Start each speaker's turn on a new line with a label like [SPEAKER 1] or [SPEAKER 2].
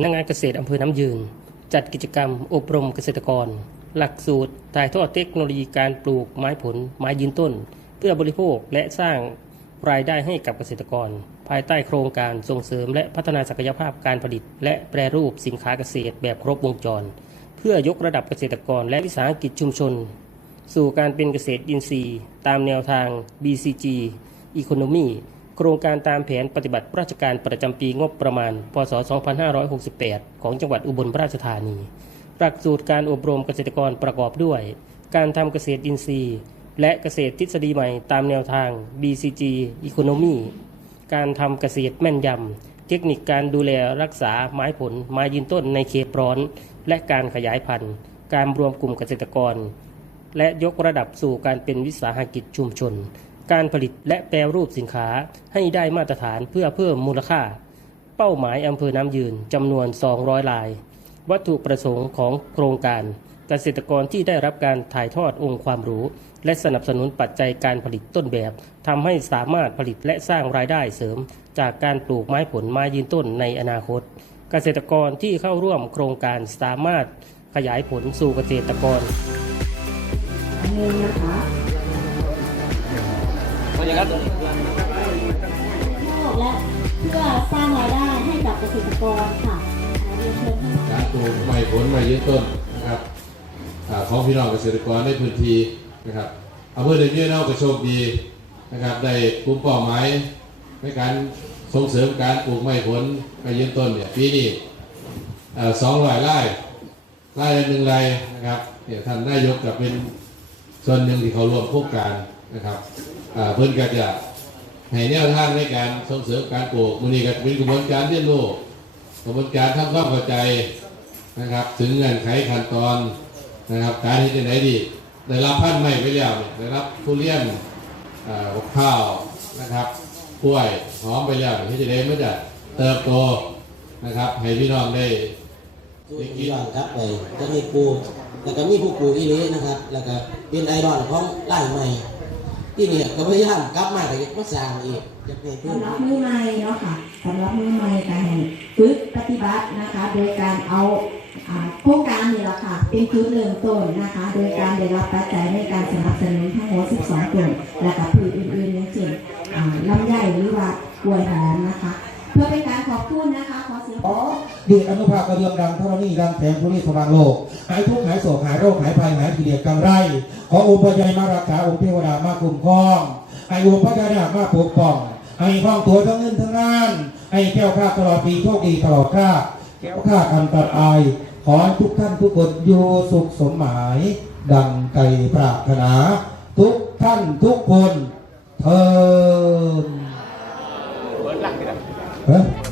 [SPEAKER 1] ำนักงานเกษตรอำเภอน้ำยืน จัดกิจกรรมอบรมเกษตรกร หลักสูตรถ่ายทอดเทคโนโลยีการปลูกไม้ผล ไม้ยืนต้น เพื่อบริโภคและสร้างรายได้ให้กับเกษตรกร ภายใต้โครงการส่งเสริมและพัฒนาศักยภาพการผลิต และแปรรูปสินค้าเกษตรแบบครบวงจร เพื่อยกระดับเกษตรกรและวิสาหกิจชุมชน สู่การเป็นเกษตรอินทรีย์ ตามแนวทาง BCG Economy ครงการตามแผนปฏิบัติราชการประจำปีงบประมาณ พศ 2568 ของจังหวัดอุบลราชธานี หลักสูตรการอบรมเกษตรกรประกอบด้วย การทำเกษตรอินทรีย์ และเกษตรทฤษฎีใหม่ตามแนวทาง BCG Economy การทำเกษตรแม่นยำ เทคนิคการดูแลรักษาไม้ผลไม้ยืนต้นในเขตร้อน และการขยายพันธุ์ การรวมกลุ่มเกษตรกร และยกระดับสู่การเป็นวิสาหกิจชุมชน การผลิตและแปรรูปสินค้าให้ได้มาตรฐานเพื่อเพิ่มมูลค่า เป้าหมายอำเภอน้ำยืนจำนวน 200 ลาย วัตถุประสงค์ของโครงการเกษตรกรที่ได้รับการถ่ายทอดองค์ความรู้ และสนับสนุนปัจจัยการผลิตต้นแบบทำให้สามารถผลิตและสร้างรายได้เสริม จากการปลูกไม้ผลไม้ยืนต้นในอนาคต เกษตรกรที่เข้าร่วมโครงการสามารถขยายผลสู่เกษตรกร
[SPEAKER 2] นี่นะคะ
[SPEAKER 3] สวัสดีครับ
[SPEAKER 2] โลกและเพื่อสร้างรายได้ให้กับเกษตรกรค่ะเรียนเชิญท่าน
[SPEAKER 4] การปลูกไม้ผลไม้ยืนต้นนะครับอาของพี่น้องเกษตรกรในพื้นที่นะครับอำเภอเดนเยอร์เนาก็โชคดีนะครับได้กลุ่มเป้าหมายในการส่งเสริมการปลูกไม้ผลไม้ยืนต้นเนี่ยปีนี้สองร้อยไร่ไร่ละหนึ่งไร่นะครับเนี่ยท่านนายกกับเป็นส่วนหนึ่งที่เขาร่วมโครงการ นะครับเพื่อนก็จะให้แนวทางในการส่งเสริมการปลูกมือนี้ก็เป็นกระบวนการเรียนรู้กระบวนการทำความเข้าใจนะครับ ถึงเงื่อนไขขั้นตอนนะครับ การที่จะไหนดีได้รับพันธุ์ใหม่ไปแล้วเนี่ยได้รับทุเรียนข้าวนะครับกล้วยหอมไปแล้วที่จะได้มันจะเติบโตนะครับ ให้พี่น้องได้
[SPEAKER 5] ได้กินย้อนครับไปจะมีปูแล้วก็มีผู้ปลูกอีเลีนะครับ แล้วก็เป็นไอดอลของไล่ใหม่ ที่เนี่ยก็พยายามกลับมาแต่ก็สร้างอีกจะเป็นเพื่อน
[SPEAKER 6] สำหรับมือใหม่เนาะค่ะสำหรับมือใหม่การฝึกปฏิบัตินะคะ โดยการเอาโครงการนี่แหละค่ะ เป็นจุดเริ่มต้นนะคะ โดยการได้รับปัจจัยในการสนับสนุนทั้งหมด 12 กลุ่มและกับผู้อื่นๆอย่างเช่นลำไยหรือว่ากล้วยหอมนะคะ
[SPEAKER 7] ดชอนุภาพกระเดืองดังเท่านี้ดังแสงทุรีสว่างโลก หายทุกข์หายโศกหายโรคหายภัยหายกิเลสกังไร ขอองค์พระยายมารักษาองค์เทวดามาคุ้มครองให้องค์พระยามาปกป้องให้คล่องตัวทั้งเงินทั้งงานให้แก้วข้าดตลอดปีโชคดีตลอดข้าดแก้วข้าดอันตราย ขอให้ทุกท่านทุกคนอยู่สุขสมหมาย ดังใจปรารถนา ทุกท่านทุกคนเทิน
[SPEAKER 3] เปิดหลักเลย
[SPEAKER 7] เฮ้ย